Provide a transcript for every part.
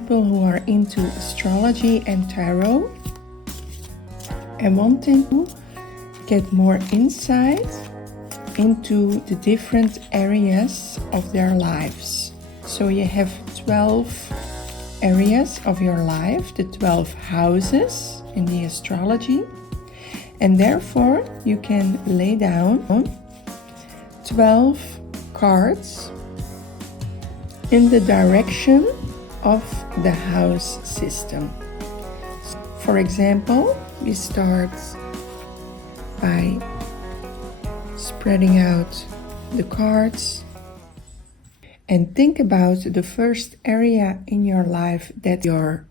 people who are into astrology and tarot and wanting to get more insight into the different areas of their lives. So you have 12 areas of your life, the 12 houses in the astrology, and therefore you can lay down 12 cards in the direction of the house system. For example, we start by spreading out the cards and think about the first area in your life, that's your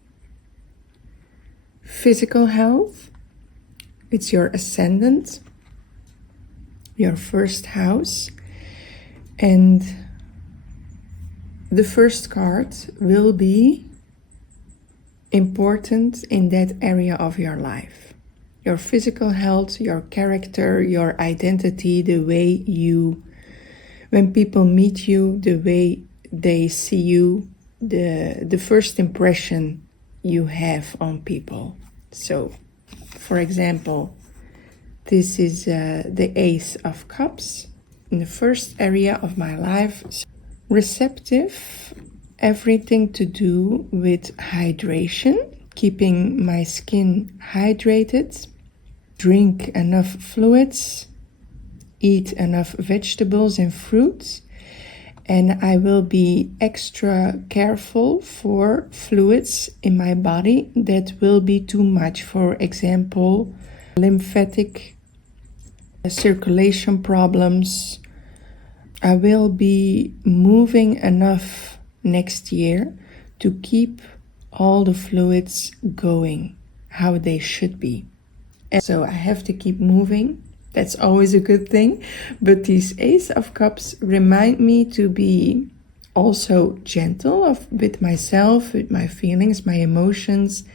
physical health. It's your ascendant, your first house, and the first card will be important in that area of your life. Your physical health, your character, your identity, the way you, when people meet you, the way they see you, the first impression you have on people. So, for example, this is the Ace of Cups in the first area of my life. Receptive, everything to do with hydration, keeping my skin hydrated, drink enough fluids, eat enough vegetables and fruits, and I will be extra careful for fluids in my body that will be too much. For example, lymphatic circulation problems. I will be moving enough next year to keep all the fluids going how they should be. And so I have to keep moving. That's always a good thing. But these Ace of Cups remind me to be also gentle with myself, with my feelings, my emotions,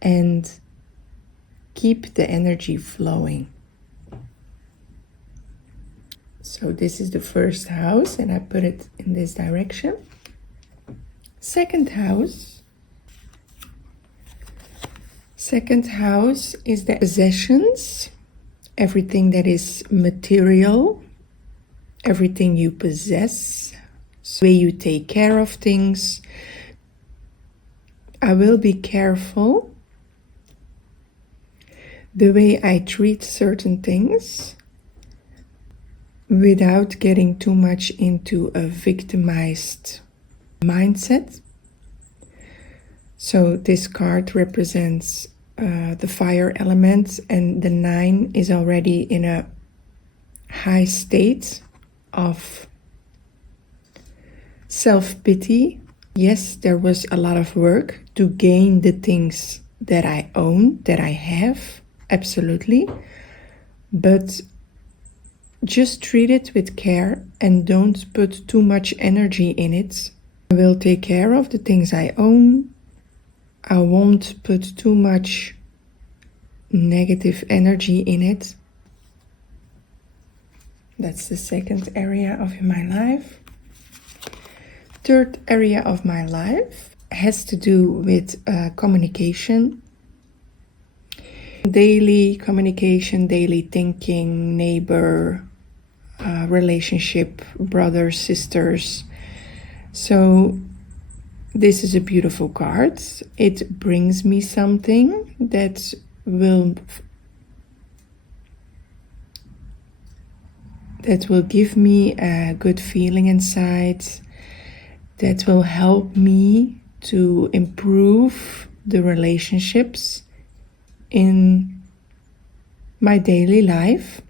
and keep the energy flowing. So this is the first house, and I put it in this direction. Second house. Second house is the possessions, everything that is material, everything you possess, the way you take care of things. I will be careful the way I treat certain things, without getting too much into a victimized mindset. So this card represents the fire element, and the 9 is already in a high state of self-pity. Yes, there was a lot of work to gain the things that I own, that I have, absolutely. But just treat it with care and don't put too much energy in it. I will take care of the things I own. I won't put too much negative energy in it. That's the second area of my life. Third area of my life has to do with communication. Daily communication, daily thinking, neighbor, relationship, brothers, sisters. So this is a beautiful card. It brings me something that will give me a good feeling inside, that will help me to improve the relationships in my daily life.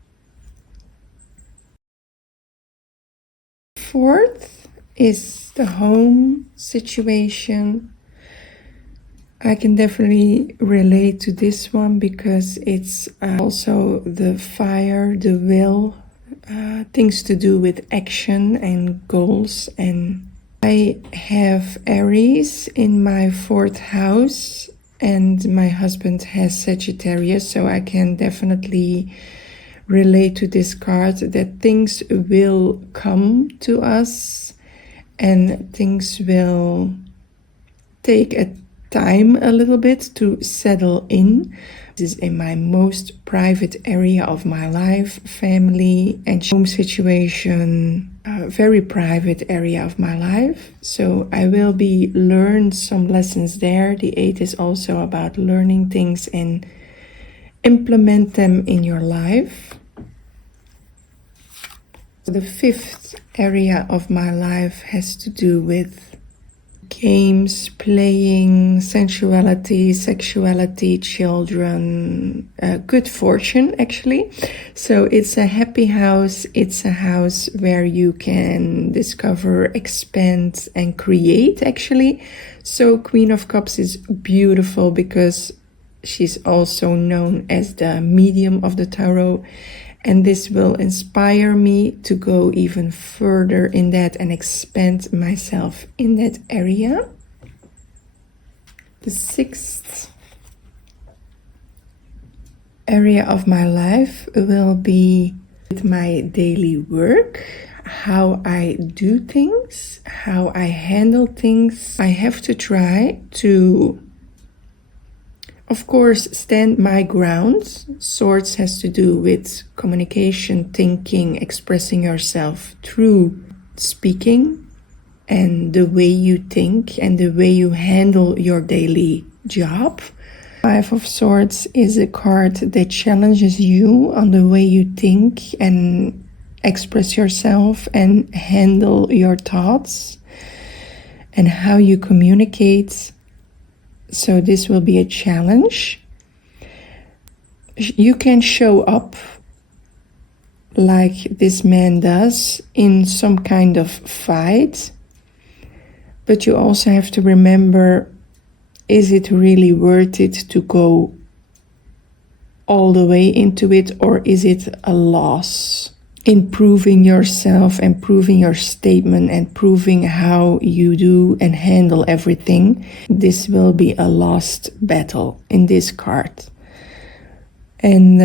Fourth is the home situation. I can definitely relate to this one because it's also the fire, the will, things to do with action and goals. And I have Aries in my 4th house, and my husband has Sagittarius, so I can definitely relate to this card that things will come to us and things will take a time a little bit to settle in. This is in my most private area of my life, family and home situation, a very private area of my life. So I will be learn some lessons there. The 8 is also about learning things and implement them in your life. The 5th area of my life has to do with games, playing, sensuality, sexuality, children, good fortune actually. So it's a happy house. It's a house where you can discover, expand and create actually. So Queen of Cups is beautiful because she's also known as the medium of the tarot. And this will inspire me to go even further in that and expand myself in that area. The 6th area of my life will be with my daily work, how I do things, how I handle things. I have to try to, of course, stand my ground. Swords has to do with communication, thinking, expressing yourself through speaking and the way you think and the way you handle your daily job. 5 of Swords is a card that challenges you on the way you think and express yourself and handle your thoughts and how you communicate. So this will be a challenge. You can show up like this man does in some kind of fight, but you also have to remember, is it really worth it to go all the way into it, or is it a loss? Improving yourself and proving your statement and proving how you do and handle everything. This will be a lost battle in this card. And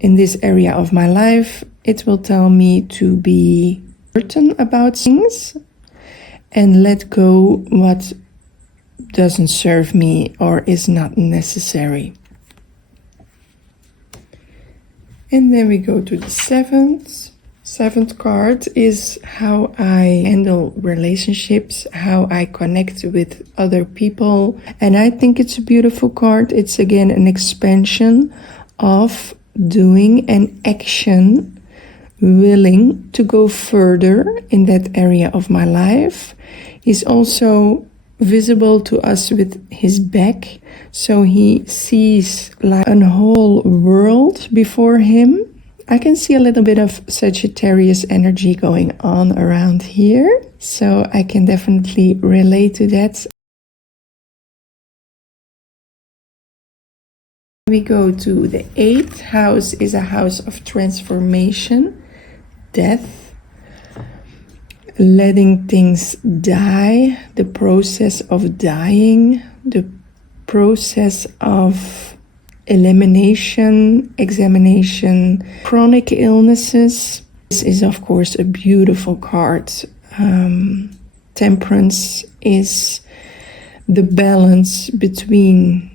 in this area of my life, it will tell me to be certain about things and let go what doesn't serve me or is not necessary. And then we go to the 7th. 7th card is how I handle relationships, how I connect with other people. And I think it's a beautiful card. It's again an expansion of doing an action, willing to go further in that area of my life. He's also visible to us with his back, so he sees like a whole world before him. I can see a little bit of Sagittarius energy going on around here, so I can definitely relate to that. We go to the 8th house, is a house of transformation, death, letting things die, the process of dying, the process of elimination, examination, chronic illnesses. This is, of course, a beautiful card. Temperance is the balance between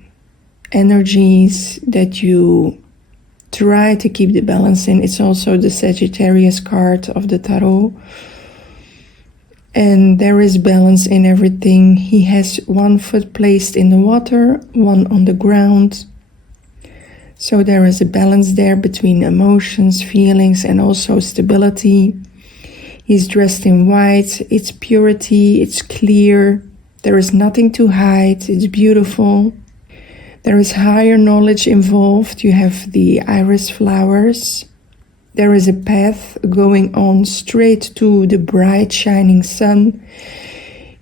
energies that you try to keep the balance in. It's also the Sagittarius card of the tarot. And there is balance in everything. He has one foot placed in the water, one on the ground. So there is a balance there between emotions, feelings, and also stability. He's dressed in white. It's purity. It's clear. There is nothing to hide. It's beautiful. There is higher knowledge involved. You have the iris flowers. There is a path going on straight to the bright shining sun.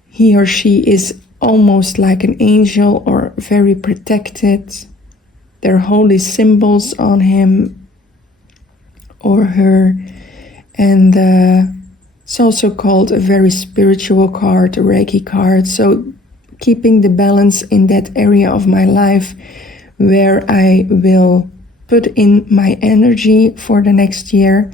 He or she is almost like an angel or very protected. There are holy symbols on him or her. And it's also called a very spiritual card, a Reiki card. So keeping the balance in that area of my life where I will put in my energy for the next year,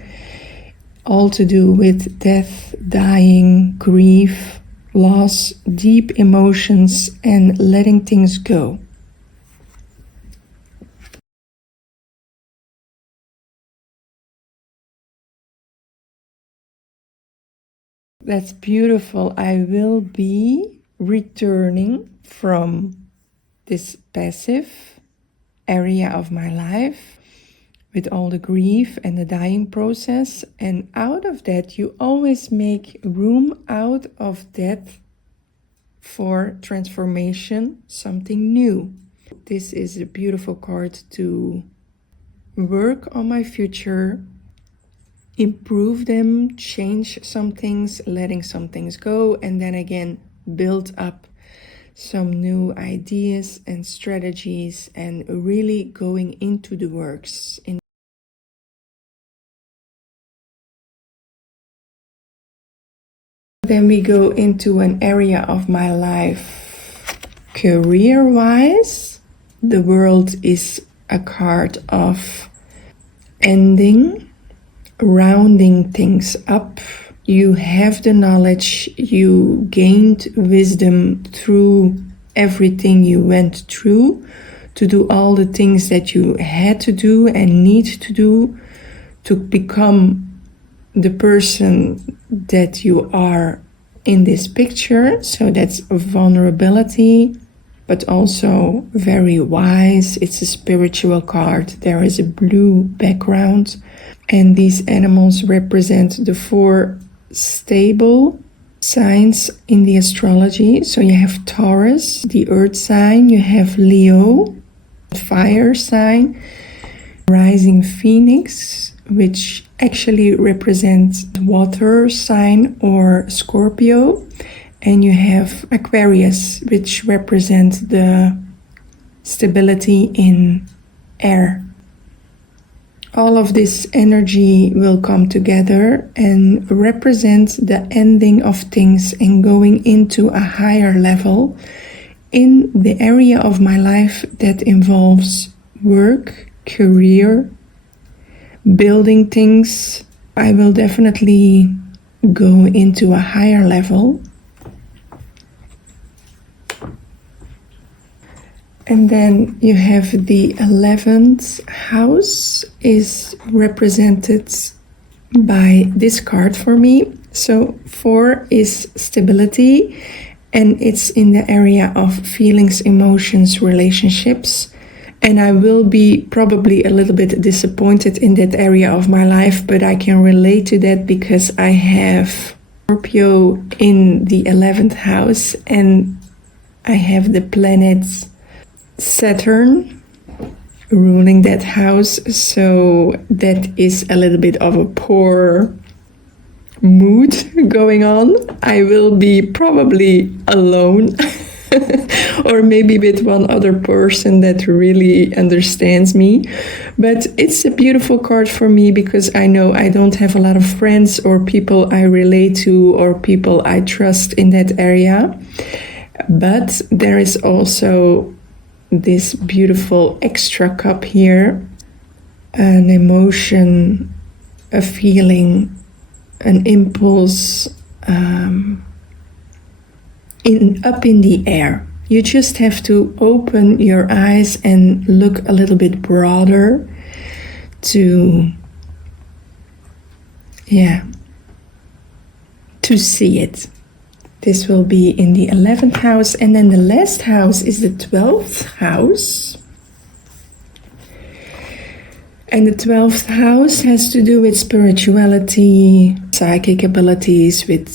all to do with death, dying, grief, loss, deep emotions, and letting things go. That's beautiful. I will be returning from this passive area of my life with all the grief and the dying process. And out of that, you always make room out of that for transformation, something new. This is a beautiful card to work on my future, improve them, change some things, letting some things go, and then again build up some new ideas and strategies and really going into the works. Then we go into an area of my life career-wise. The world is a card of ending, rounding things up. You have the knowledge, you gained wisdom through everything you went through to do all the things that you had to do and need to do to become the person that you are in this picture. So that's vulnerability, but also very wise. It's a spiritual card. There is a blue background, and these animals represent the 4 stable signs in the astrology. So you have Taurus, the earth sign, you have Leo, fire sign, rising phoenix, which actually represents water sign or Scorpio, and you have Aquarius, which represents the stability in air. All of this energy will come together and represent the ending of things and going into a higher level in the area of my life that involves work, career, building things. I will definitely go into a higher level. And then you have the 11th house is represented by this card for me. So 4 is stability, and it's in the area of feelings, emotions, relationships. And I will be probably a little bit disappointed in that area of my life, but I can relate to that because I have Scorpio in the 11th house and I have the planet Saturn ruling that house. So that is a little bit of a poor mood going on. I will be probably alone or maybe with one other person that really understands me. But it's a beautiful card for me because I know I don't have a lot of friends or people I relate to or people I trust in that area. But there is also this beautiful extra cup here, an emotion, a feeling, an impulse, up in the air. You just have to open your eyes and look a little bit broader to see it. This will be in the 11th house, and then the last house is the 12th house. And the 12th house has to do with spirituality, psychic abilities, with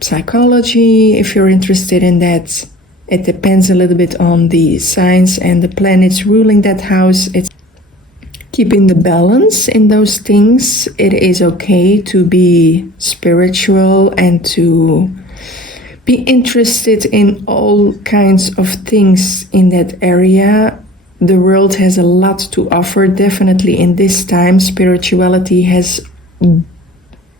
psychology, if you're interested in that. It depends a little bit on the signs and the planets ruling that house. It's keeping the balance in those things. It is okay to be spiritual and to be interested in all kinds of things in that area. The world has a lot to offer. Definitely in this time, spirituality has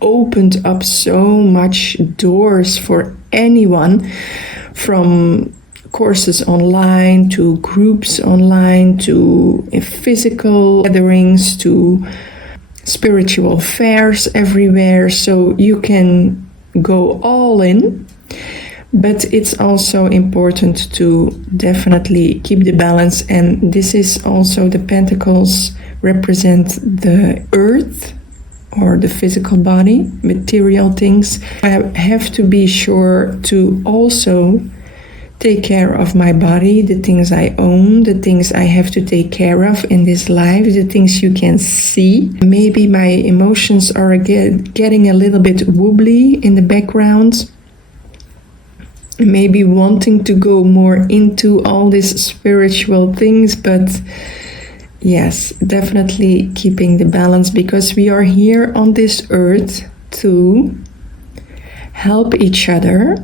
opened up so much doors for anyone, from courses online to groups online to physical gatherings to spiritual fairs everywhere. So you can go all in. But it's also important to definitely keep the balance. And this is also the pentacles represent the earth or the physical body, material things. I have to be sure to also take care of my body, the things I own, the things I have to take care of in this life, the things you can see. Maybe my emotions are getting a little bit wobbly in the background. Maybe wanting to go more into all these spiritual things, but yes, definitely keeping the balance, because we are here on this earth to help each other,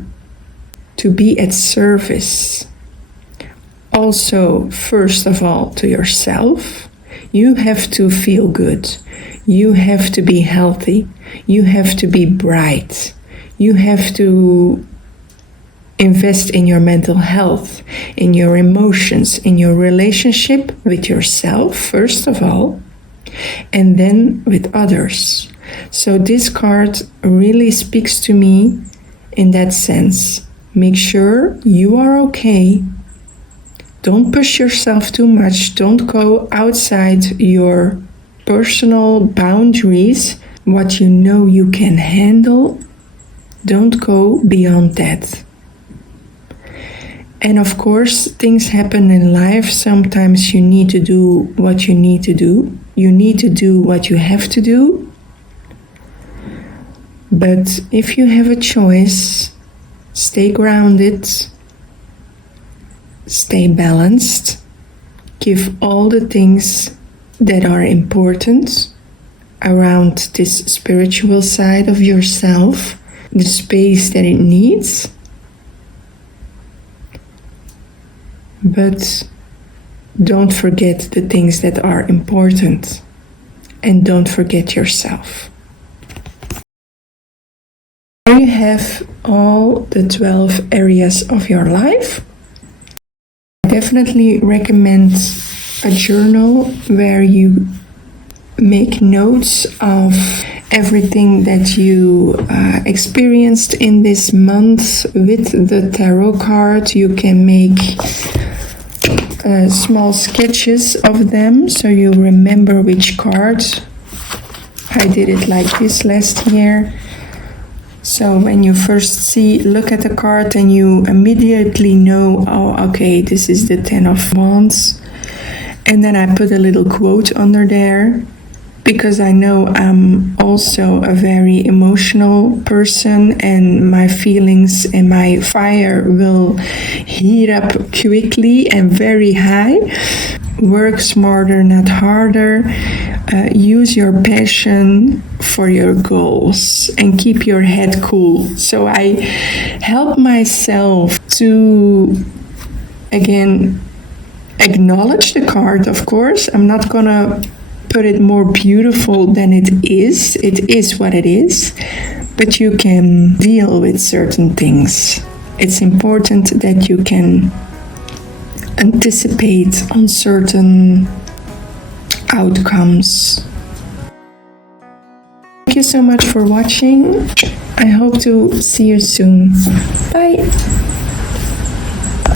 to be at service. Also, first of all, to yourself. You have to feel good. You have to be healthy. You have to be bright. You have to invest in your mental health, in your emotions, in your relationship with yourself, first of all, and then with others. So this card really speaks to me in that sense. Make sure you are okay. Don't push yourself too much. Don't go outside your personal boundaries, what you know you can handle. Don't go beyond that. And of course, things happen in life. Sometimes you need to do what you need to do. You need to do what you have to do. But if you have a choice, stay grounded, stay balanced, give all the things that are important around this spiritual side of yourself the space that it needs. But don't forget the things that are important, and don't forget yourself. There you have all the 12 areas of your life. I definitely recommend a journal where you make notes of everything that you experienced in this month with the tarot card. You can make small sketches of them so you remember which card. I did it like this last year. So when you first look at the card, and you immediately know, oh, okay, this is the 10 of Wands. And then I put a little quote under there, because I know I'm also a very emotional person, and my feelings and my fire will heat up quickly and very high. Work smarter, not harder. Use your passion for your goals and keep your head cool. So I help myself to, again, acknowledge the card, of course. I'm not gonna put it more beautiful than it is. It is what it is. But you can deal with certain things. It's important that you can anticipate on certain outcomes. Thank you so much for watching. I hope to see you soon. Bye.